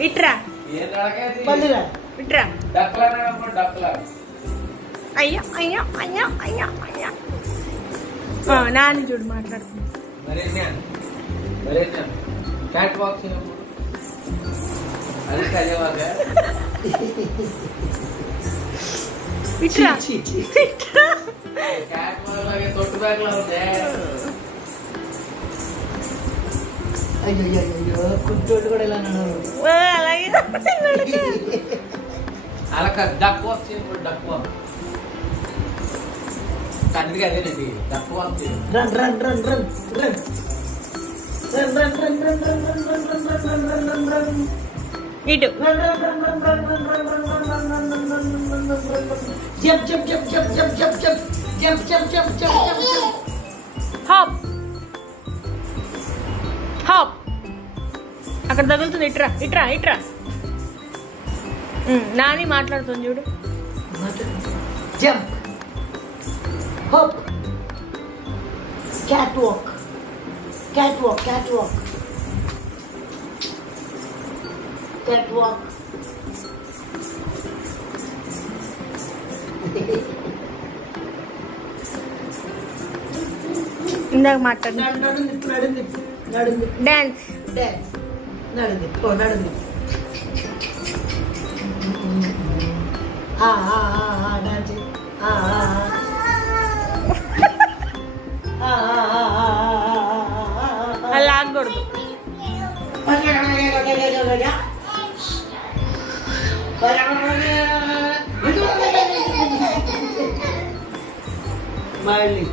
ఇట్రా ఇట్రా అయ్యా అయ్యా అయ్యా అయ్యా అయ్యా నాని చూడు మాట్లాడుతున్నా ఇట్రా అయ్యో కుట్టోడు కూడా ఇలా అలాగే అలా డక్ వాక్ చేయకూడదు డక్ వాక్ తండ్రికి అదేనండి duck walk run run run run run ఇటు jump jump jump jump jump jump jump jump jump jump jump hop hop అక్కడ తగులుతుంది ఇట్రా ఇట్రా ఇట్రా నాని మాట్లాడుతుంది చూడు jump hop cat walk cat walk cat walk cat walk ఇందాక మాట్లాడు నడుంది డాన్స్ డాన్స్ నడుంది ఓ నడుంది డాన్స్ అలా ఆగకూడదు మళ్ళీ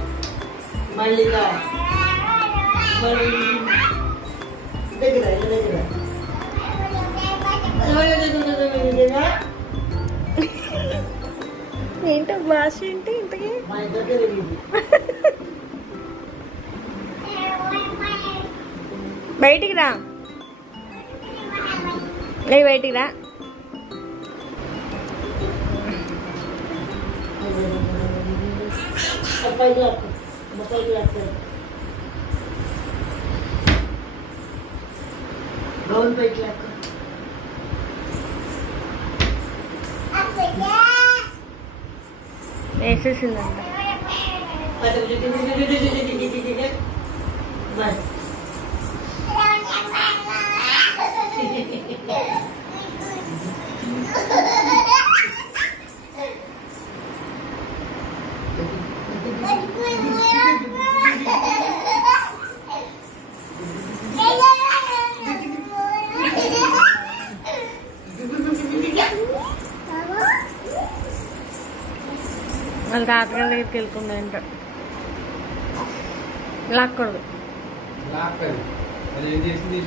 మళ్ళీగా మళ్ళీ దగ్గర దగ్గర ఏంటో భాష ఏంటి ఇంతకీ మా ఇద్దరు తెలియదు బయటికి రా బయటికి రా పైకి లాక్కు పైకి లాక్కు గౌన్ పైకి లాక్కు వేసేసిందంట వాళ్ళ తాతగారి దగ్గరికి వెళ్తుందంట లాక్కూడదు అది ఏం చేసింది